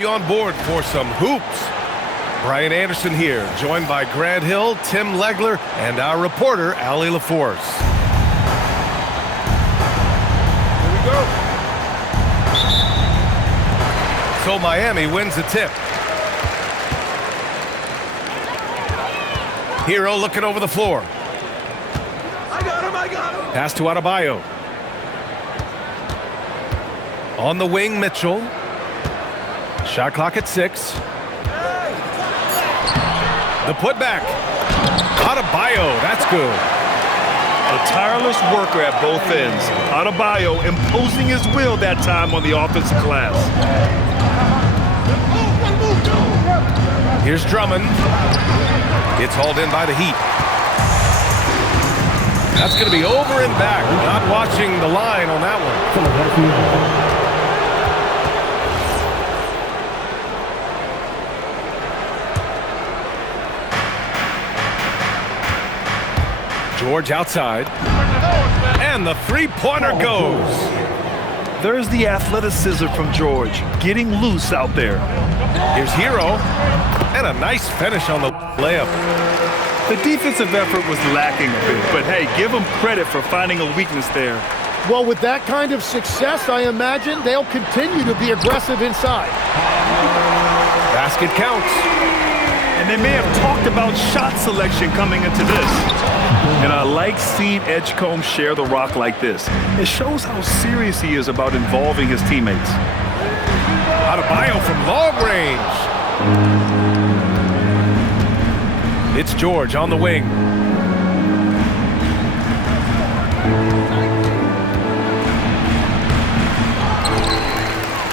On board for some hoops. Brian Anderson here, joined by Grant Hill, Tim Legler, and our reporter, Allie LaForce. Here we go. So Miami wins the tip. Hero looking over the floor. I got him. Pass to Adebayo. On the wing, Mitchell. Shot clock at 6. The putback. Adebayo, that's good. A tireless worker at both ends. Adebayo imposing his will that time on the offensive glass. Here's Drummond. It's hauled in by the Heat. That's going to be over and back. Not watching the line on that one. George outside. And the three-pointer goes. There's the athleticism from George, getting loose out there. Here's Hero. And a nice finish on the layup. The defensive effort was lacking a bit, but hey, give them credit for finding a weakness there. Well, with that kind of success, I imagine they'll continue to be aggressive inside. Basket counts. And they may have talked about shot selection coming into this. And I like seeing Edgecombe share the rock like this. It shows how serious he is about involving his teammates. Adebayo from long range. It's George on the wing.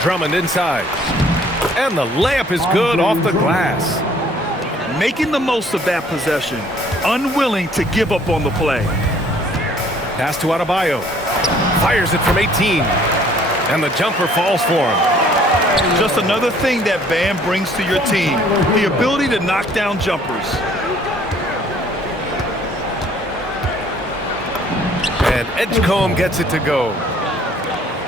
Drummond inside. And the layup is good off the glass. Making the most of that possession. Unwilling to give up on the play. Pass to Adebayo. Fires it from 18. And the jumper falls for him. Just another thing that Bam brings to your team. The ability to knock down jumpers. And Edgecombe gets it to go.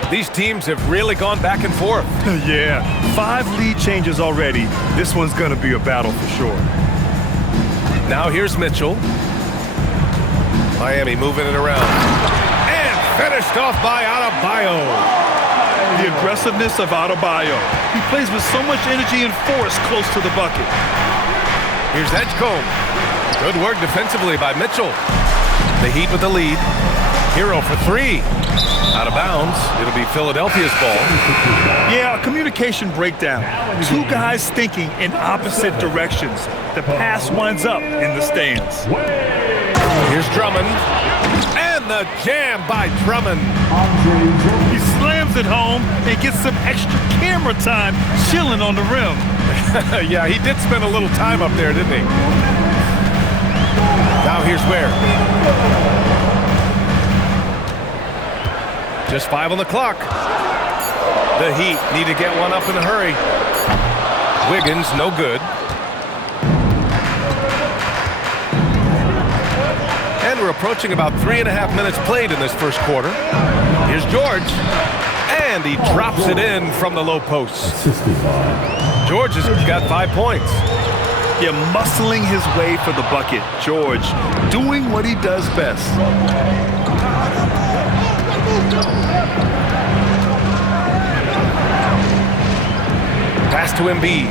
These teams have really gone back and forth. Yeah, 5 lead changes already. This one's going to be a battle for sure. Now here's Mitchell. Miami moving it around. And finished off by Adebayo. The aggressiveness of Adebayo. He plays with so much energy and force close to the bucket. Here's Edgecombe. Good work defensively by Mitchell. The Heat with the lead. Hero for 3. Out of bounds. It'll be Philadelphia's ball. Yeah, a communication breakdown. 2 guys thinking in opposite directions. The pass winds up in the stands. Here's Drummond. And the jam by Drummond. He slams it home and gets some extra camera time chilling on the rim. Yeah, he did spend a little time up there, didn't he? Now here's Ware. Just 5 on the clock. The Heat need to get one up in a hurry. Wiggins, no good. And we're approaching about 3.5 minutes played in this first quarter. Here's George. And he drops it in from the low post. George has got 5 points. Yeah, muscling his way for the bucket. George doing what he does best. Pass to Embiid.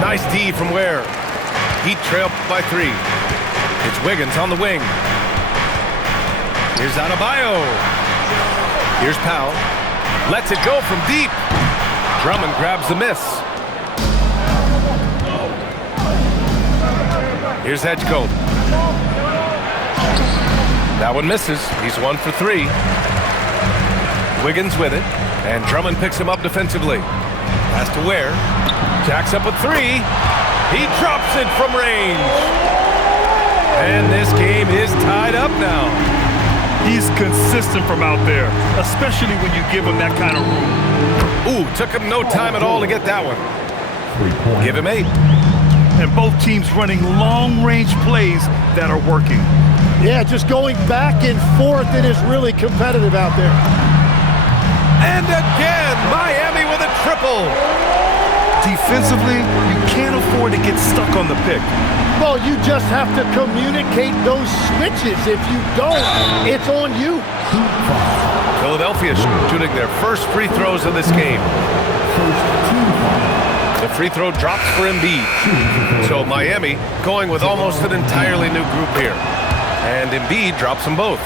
Nice D from Ware. Heat trail by 3. It's Wiggins on the wing. Here's Adebayo. Here's Powell. Lets it go from deep. Drummond grabs the miss. Here's Edgecombe. That one misses. He's 1 for 3. Wiggins with it. And Drummond picks him up defensively. Pass to Ware. Jacks up a 3. He drops it from range. And this game is tied up now. He's consistent from out there, especially when you give him that kind of room. Ooh, took him no time at all to get that one. Give him 8. And both teams running long-range plays that are working. Yeah, just going back and forth. It is really competitive out there. triple. Defensively, you can't afford to get stuck on the pick. Well, you just have to communicate those switches. If you don't, it's on you. Philadelphia shooting their first free throws of this game. The free throw drops for Embiid. So Miami going with almost an entirely new group here. And Embiid drops them both.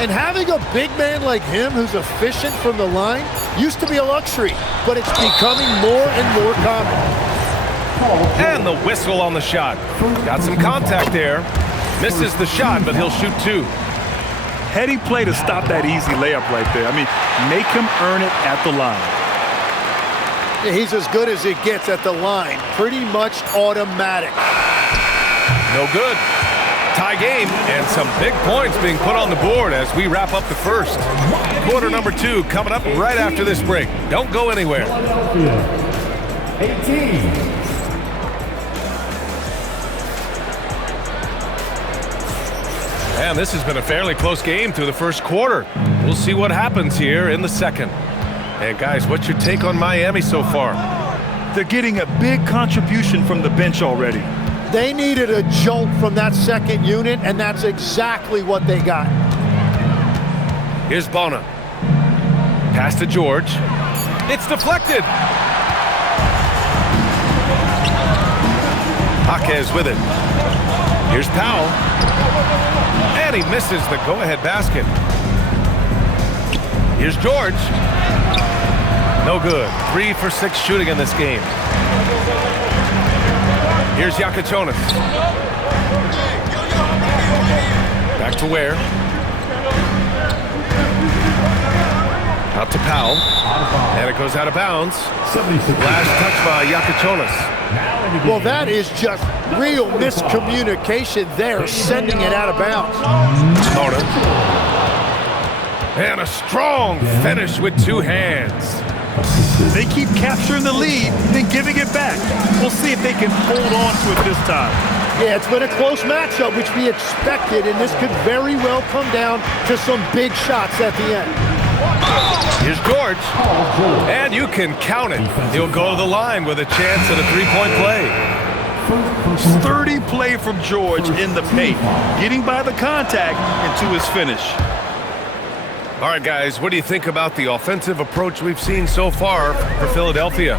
And having a big man like him who's efficient from the line used to be a luxury, but it's becoming more and more common. And the whistle on the shot. Got some contact there. Misses the shot, but he'll shoot two. Heady play to stop that easy layup right there. I mean, make him earn it at the line. Yeah, he's as good as it gets at the line. Pretty much automatic. No good. Tie game, and some big points being put on the board as we wrap up the first. Quarter number 2 coming up right after this break. Don't go anywhere. 18. And this has been a fairly close game through the first quarter. We'll see what happens here in the second. And guys, what's your take on Miami so far? They're getting a big contribution from the bench already. They needed a jolt from that second unit, and that's exactly what they got. Here's Bona. Pass to George. It's deflected. Jaquez with it. Here's Powell. And he misses the go-ahead basket. Here's George. No good. 3 for 6 shooting in this game. Here's Yakatonis. Back to Ware. Out to Powell. And it goes out of bounds. Last touch by Yakatonis. Well, that is just real miscommunication there, sending it out of bounds. Bona. And a strong finish with 2 hands. They keep capturing the lead, then giving it back. We'll see if they can hold on to it this time. Yeah, it's been a close matchup, which we expected, and this could very well come down to some big shots at the end. Here's George. And you can count it. He'll go to the line with a chance at a 3-point play. Sturdy play from George in the paint, getting by the contact into his finish. All right, guys, what do you think about the offensive approach we've seen so far for Philadelphia?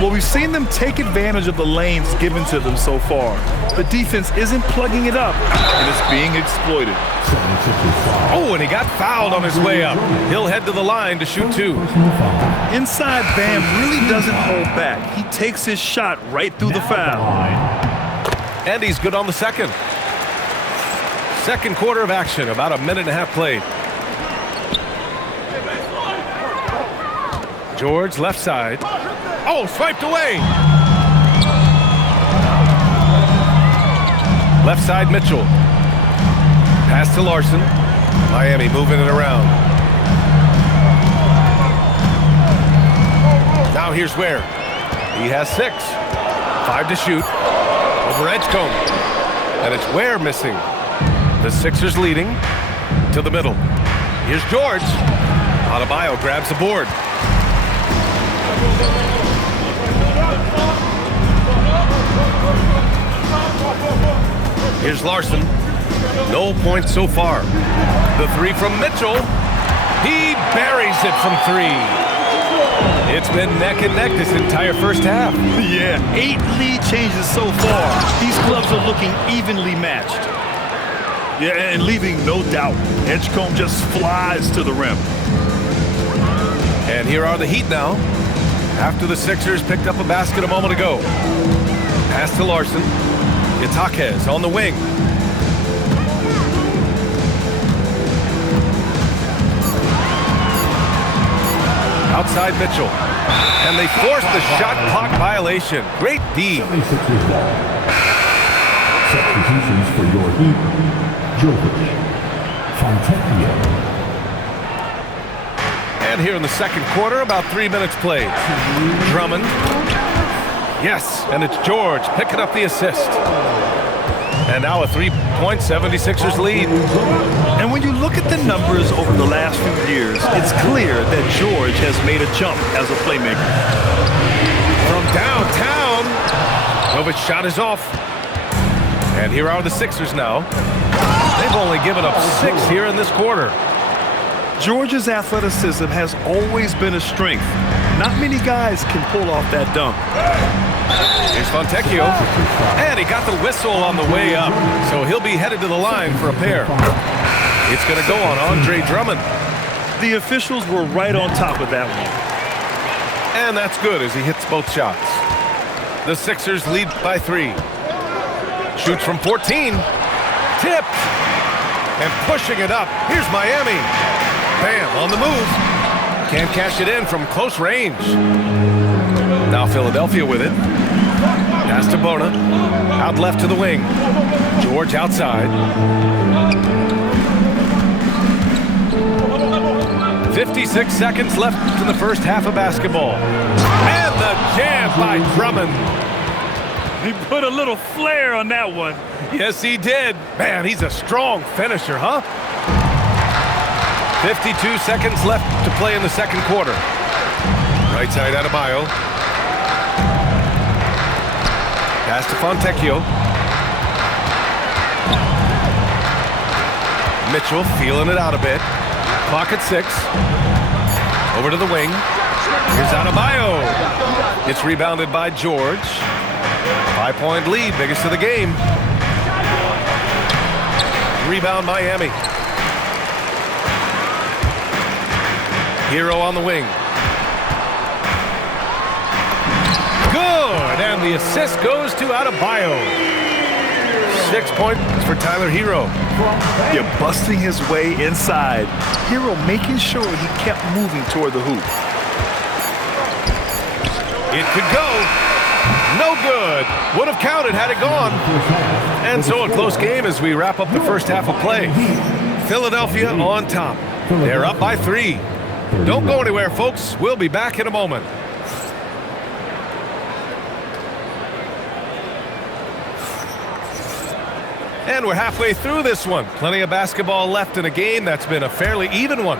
Well, we've seen them take advantage of the lanes given to them so far. The defense isn't plugging it up, and it's being exploited. Oh, and he got fouled on his way up. He'll head to the line to shoot 2. Inside, Bam really doesn't hold back. He takes his shot right through the foul. And he's good on the second. Second quarter of action, about a minute and a half played. George, left side. Oh, swiped away. Left side, Mitchell. Pass to Larson. Miami moving it around. Now here's Ware. He has 6. 5 to shoot. Over Edgecombe. And it's Ware missing. The Sixers leading to the middle. Here's George. Adebayo grabs the board. Here's Larson. No points so far. The 3 from Mitchell. He buries it from 3. It's been neck and neck this entire first half. Yeah, 8 lead changes so far. These clubs are looking evenly matched. Yeah, and leaving no doubt. Edgecombe just flies to the rim. And here are the Heat now. After the Sixers picked up a basket a moment ago. Pass to Larson. It's Jaquez on the wing. Outside Mitchell. And they force the shot clock violation. Great D. Substitutions for your Heat. Jokic. Fontecchio. And here in the second quarter, about 3 minutes played. Drummond. Yes, and it's George picking up the assist. And now a 3-point 76ers lead. And when you look at the numbers over the last few years, it's clear that George has made a jump as a playmaker. From downtown, Jovic's shot is off. And here are the Sixers now. They've only given up 6 here in this quarter. George's athleticism has always been a strength. Not many guys can pull off that dunk. Here's Fontecchio. And he got the whistle on the way up. So he'll be headed to the line for a pair. It's going to go on Andre Drummond. The officials were right on top of that one. And that's good as he hits both shots. The Sixers lead by 3. Shoots from 14. Tipped. And pushing it up. Here's Miami. Bam, on the move. Can't cash it in from close range. Now Philadelphia with it. Pass to Bona. Out left to the wing. George outside. 56 seconds left in the first half of basketball. And the jam by Drummond. He put a little flair on that one. Yes, he did. Man, he's a strong finisher, huh? 52 seconds left to play in the second quarter. Right side Adebayo. Pass to Fontecchio. Mitchell feeling it out a bit. Clock at 6. Over to the wing. Here's Adebayo. It's rebounded by George. 5-point lead, biggest of the game. Rebound Miami. Hero on the wing. Good, and the assist goes to Adebayo. 6 points for Tyler Hero. You're busting his way inside. Hero making sure he kept moving toward the hoop. It could go. No good. Would have counted had it gone. And so a close game as we wrap up the first half of play. Philadelphia on top. They're up by 3. Don't go anywhere, folks. We'll be back in a moment. And we're halfway through this one. Plenty of basketball left in a game that's been a fairly even one.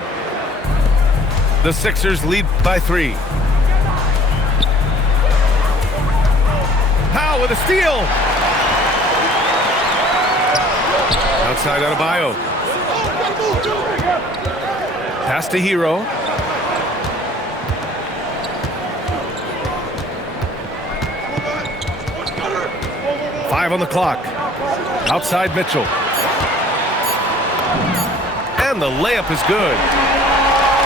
The Sixers lead by 3. Powell with a steal. Outside Adebayo. Pass to Hero. Five on the clock. Outside Mitchell. And the layup is good.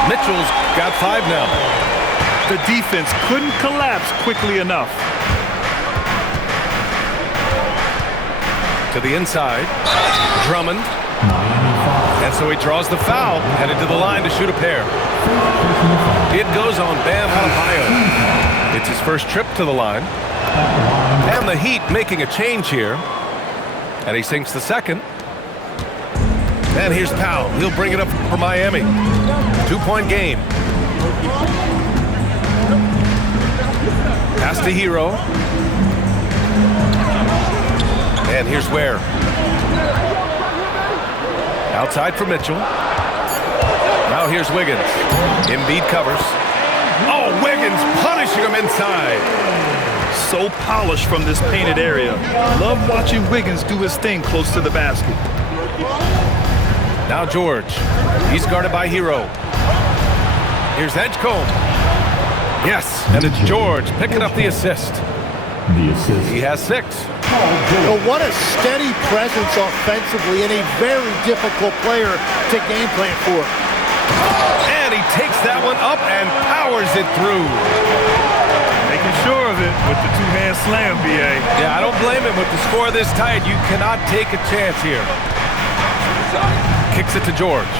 Mitchell's got 5 now. The defense couldn't collapse quickly enough. To the inside. Drummond. And so he draws the foul, headed to the line to shoot a pair. It goes on Bam Adebayo. It's his first trip to the line. And the Heat making a change here. And he sinks the second. And here's Powell. He'll bring it up for Miami. 2-point game. Pass to Hero. And here's Ware. Outside for Mitchell. Now here's Wiggins. Embiid covers. Oh, Wiggins punishing him inside. So polished from this painted area. Love watching Wiggins do his thing close to the basket. Now George. He's guarded by Hero. Here's Edgecombe. Yes, and it's George picking up the assist. The assist. He has 6. But what a steady presence offensively and a very difficult player to game plan for. And he takes that one up and powers it through. Making sure of it with the two-hand slam, B.A. Yeah, I don't blame him with the score this tight. You cannot take a chance here. Kicks it to George.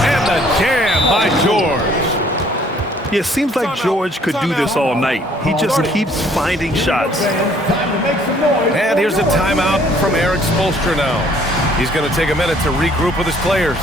And the jam by George. Yeah, it seems like George could do this all night. He just keeps finding shots. And here's a timeout from Eric Spoelstra now. He's going to take a minute to regroup with his players.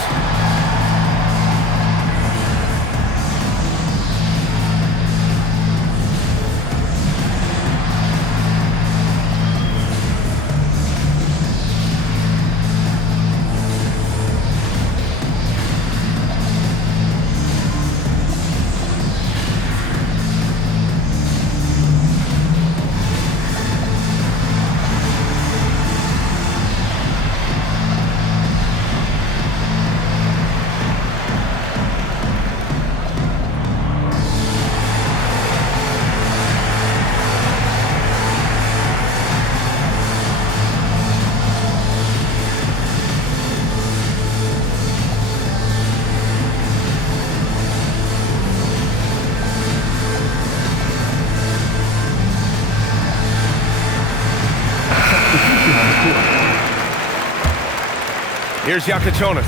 Here's Yakachonis.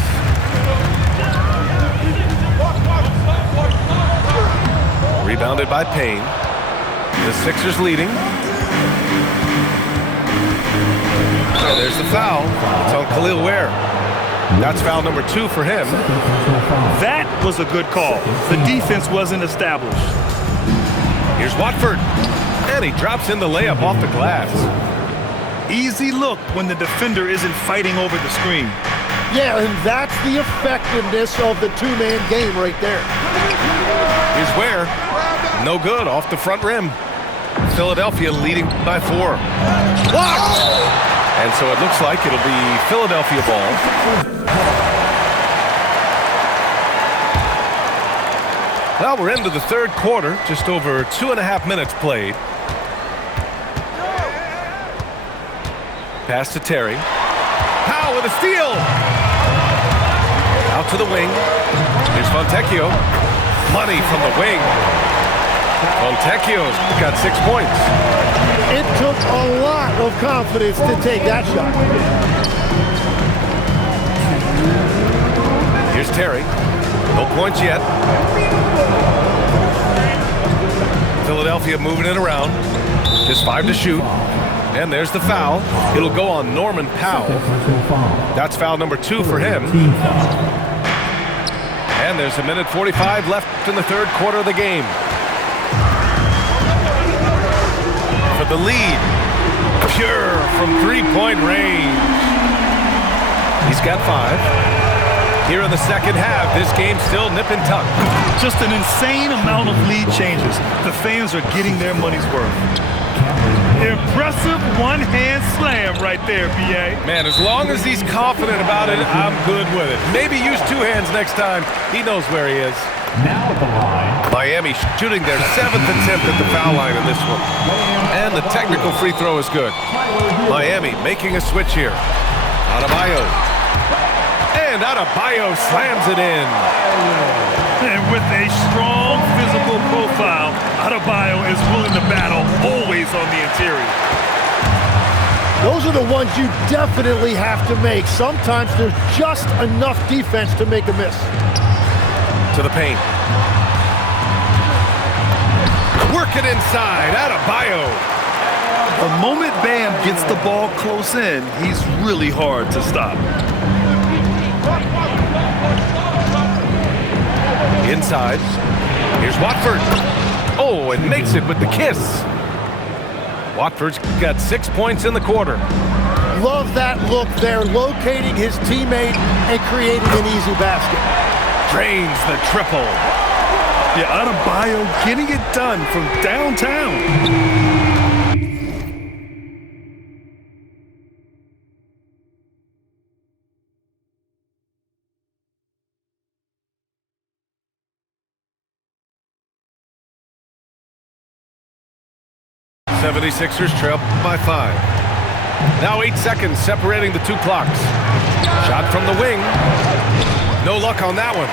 Rebounded by Payne. The Sixers leading. And there's the foul. It's on Khalil Ware. That's foul number 2 for him. That was a good call. The defense wasn't established. Here's Watford. And he drops in the layup off the glass. Easy look when the defender isn't fighting over the screen. Yeah, and that's the effectiveness of the two-man game right there. Here's Ware. No good, off the front rim. Philadelphia leading by 4. Blocked! And so it looks like it'll be Philadelphia ball. Well, we're into the third quarter, just over 2.5 minutes played. Pass to Terry. Powell with a steal! Out to the wing. Here's Fontecchio. Money from the wing. Fontecchio's got 6 points. It took a lot of confidence to take that shot. Here's Terry. No points yet. Philadelphia moving it around. Just 5 to shoot. And there's the foul. It'll go on Norman Powell. That's foul number 2 for him. And there's 1:45 left in the third quarter of the game. For the lead. Pure from 3-point range. He's got 5. Here in the second half, this game's still nip and tuck. Just an insane amount of lead changes. The fans are getting their money's worth. Impressive one-hand slam right there, B.A. Man, as long as he's confident about it, I'm good with it. Maybe use 2 hands next time. He knows where he is. Now at the line. Miami shooting their 7th attempt at the foul line in this one. And the technical free throw is good. Miami making a switch here. Adebayo. And Adebayo slams it in. And with a strong physical profile, Adebayo is willing to battle, always on the interior. Those are the ones you definitely have to make. Sometimes there's just enough defense to make a miss. To the paint. Work it inside. Adebayo. The moment Bam gets the ball close in, he's really hard to stop. Inside. Here's Watford. Oh, and makes it with the kiss. Watford's got 6 points in the quarter. Love that look there, locating his teammate and creating an easy basket. Drains the triple. Yeah, Adebayo getting it done from downtown. '76ers trail by 5. Now 8 seconds separating the 2 clocks. Shot from the wing. No luck on that one.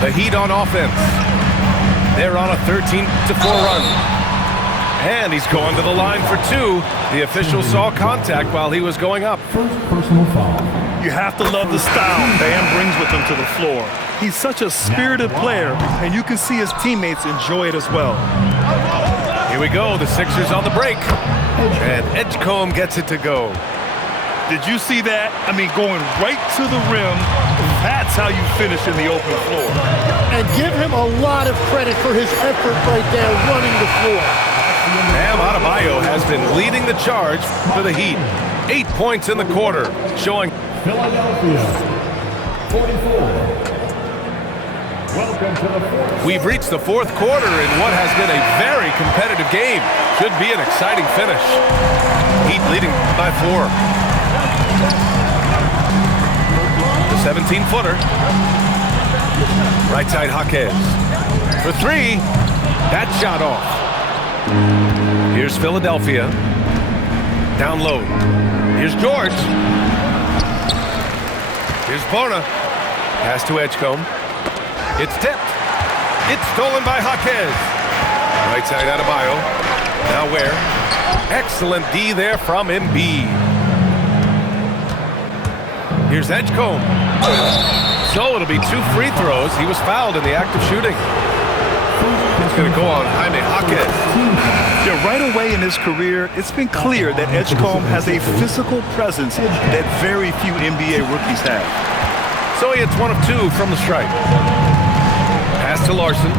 The Heat on offense. They're on a 13-4 run. And he's going to the line for 2. The official saw contact while he was going up. First personal foul. You have to love the style Bam brings with him to the floor. He's such a spirited player, and you can see his teammates enjoy it as well. Here we go, the Sixers on the break. And Edgecombe gets it to go. Did you see that? I mean, going right to the rim, that's how you finish in the open floor. And give him a lot of credit for his effort right there running the floor. Bam Adebayo has been leading the charge for the Heat. 8 points in the quarter, showing Philadelphia, 44. Welcome to the fourth. we've reached the fourth quarter in what has been a very competitive game. Should be an exciting finish. Heat leading by 4. The 17-footer. Right side Jaquez. For 3. That shot off. Here's Philadelphia. Down low. Here's George. Here's Bona. Pass to Edgecombe. It's tipped. It's stolen by Jaquez. Right side Adebayo. Now where? Excellent D there from Embiid. Here's Edgecombe. So it'll be 2 free throws. He was fouled in the act of shooting. It's going to go on Jaime Jaquez. Yeah, right away in his career, it's been clear that Edgecombe has a physical presence that very few NBA rookies have. So he hits 1 of 2 from the stripe. Pass to Larson.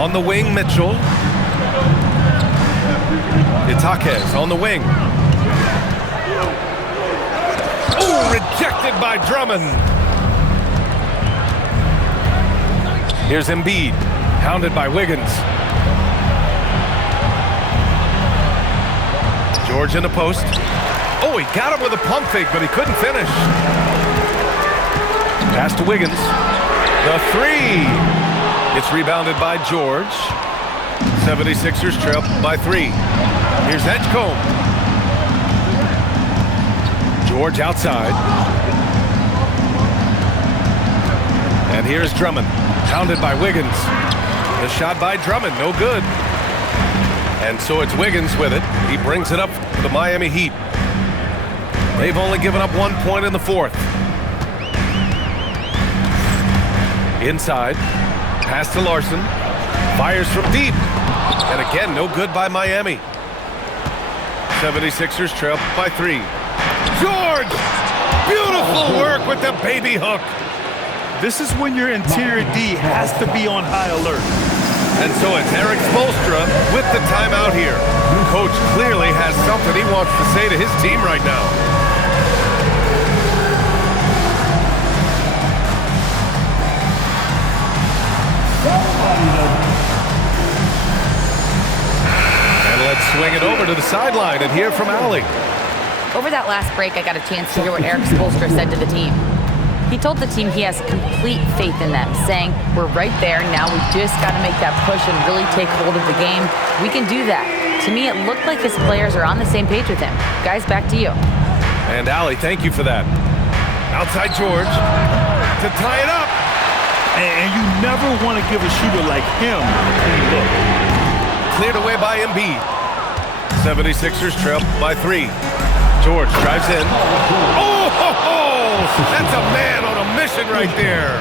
On the wing, Mitchell. It's Jaquez on the wing. Oh, rejected by Drummond. Here's Embiid, hounded by Wiggins. George in the post. Oh, he got him with a pump fake, but he couldn't finish. Pass to Wiggins. The 3. It's rebounded by George. 76ers trail by 3. Here's Edgecombe. George outside. And here's Drummond, hounded by Wiggins. The shot by Drummond, no good. And so it's Wiggins with it. He brings it up for the Miami Heat. They've only given up 1 point in the 4th. Inside, pass to Larson. Fires from deep. And again, no good by Miami. 76ers trail by 3. George! Beautiful work with the baby hook. This is when your interior D has to be on high alert. And so it's Eric Spoelstra with the timeout here. Coach clearly has something he wants to say to his team right now. And let's swing it over to the sideline and hear from Allie. Over that last break, I got a chance to hear what Eric Spoelstra said to the team. He told the team he has complete faith in them, saying, we're right there, now we just got to make that push and really take hold of the game. We can do that. To me, it looked like his players are on the same page with him. Guys, back to you. And Allie, thank you for that. Outside George to tie it up. And you never want to give a shooter like him any look. Cleared away by Embiid. 76ers trail by 3. George drives in. Oh, ho, ho! That's a man on a mission right there.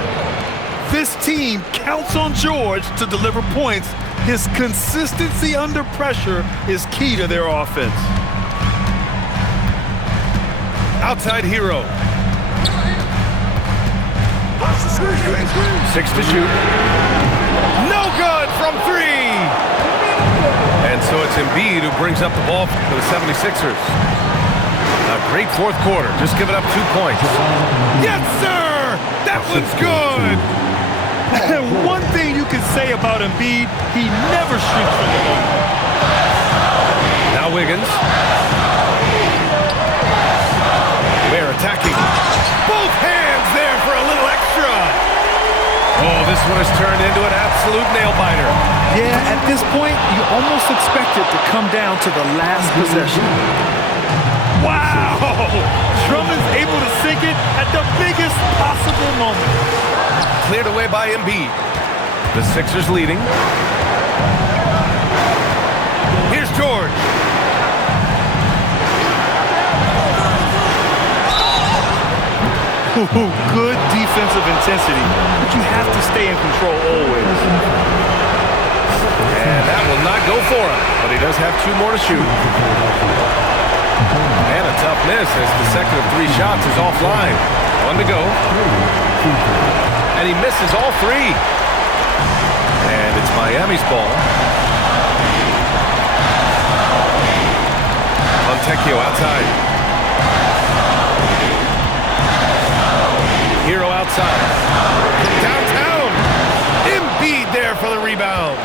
This team counts on George to deliver points. His consistency under pressure is key to their offense. Outside Hero. 6 to shoot. No good from 3. And so it's Embiid who brings up the ball for the 76ers. A great 4th quarter, just giving up 2 points. Yes, sir! That one's good! One thing you can say about Embiid, he never shrinks from the moment. Now Wiggins. They're attacking. Both hands there for a little extra. Oh, this one has turned into an absolute nail-biter. Yeah, at this point, you almost expect it to come down to the last possession. Wow! Drummond's able to sink it at the biggest possible moment. Cleared away by Embiid. The Sixers leading. Here's George. Good defensive intensity, but you have to stay in control always. And that will not go for him, but he does have 2 more to shoot. And a tough miss as the second of 3 shots is offline. 1 to go. And he misses all 3. And it's Miami's ball. Fontecchio outside. Hero outside. Downtown. Embiid there for the rebound.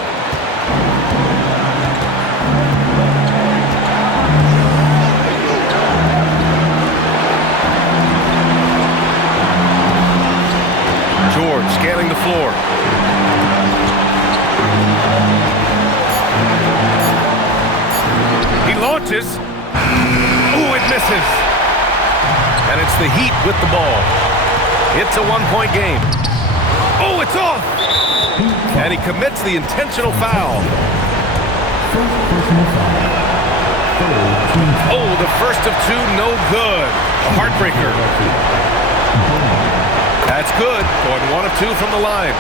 George scanning the floor. He launches. Ooh, it misses. And it's the Heat with the ball. It's a 1-point game. Oh, it's off! And he commits the intentional foul. Oh, the first of two, no good. A heartbreaker. That's good. Going 1 of 2 from the line.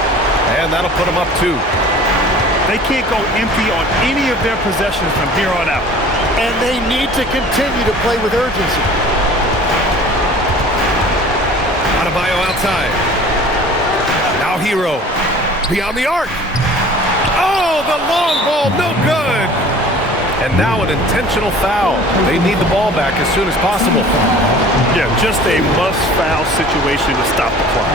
And that'll put them up 2. They can't go empty on any of their possessions from here on out. And they need to continue to play with urgency. Adebayo outside. Now Hero. Beyond the arc. Oh, the long ball, no good. And now an intentional foul. They need the ball back as soon as possible. Yeah, just a must-foul situation to stop the clock.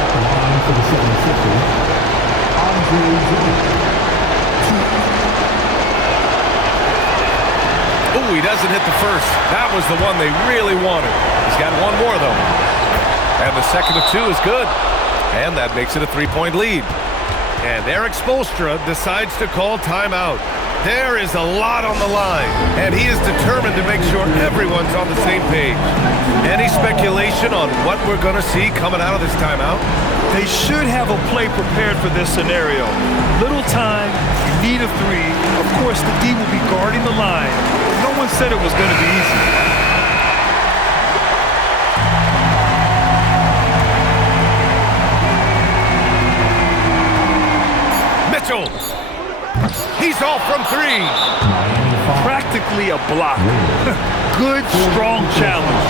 Ooh, he doesn't hit the first. That was the one they really wanted. He's got one more, though. And the second of 2 is good. And that makes it a 3-point lead. And Erik Spoelstra decides to call timeout. There is a lot on the line, and he is determined to make sure everyone's on the same page. Any speculation on what we're going to see coming out of this timeout? They should have a play prepared for this scenario. Little time, you need a 3. Of course, the D will be guarding the line. No one said it was going to be easy. Mitchell. He's off from 3. Practically a block. Good, strong challenge.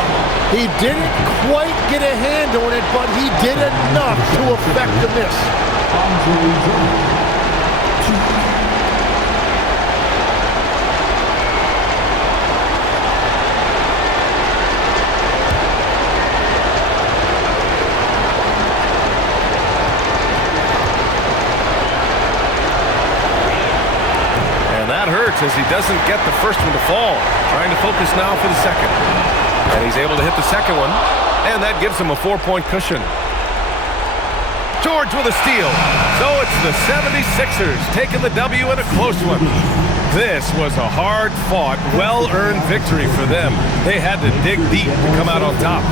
He didn't quite get a hand on it, but he did enough to affect the miss. Hurts as he doesn't get the first one to fall. Trying to focus now for the second. And he's able to hit the second one, and that gives him a 4-point cushion. George with a steal. So it's the 76ers taking the W in a close one. This was a hard-fought, well-earned victory for them. They had to dig deep to come out on top.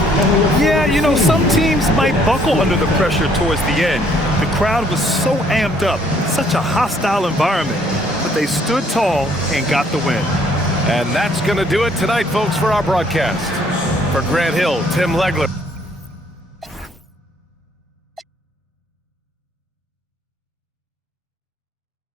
Yeah, you know, some teams might buckle under the pressure towards the end. The crowd was so amped up, such a hostile environment. But they stood tall and got the win. And that's going to do it tonight, folks, for our broadcast. For Grant Hill, Tim Legler.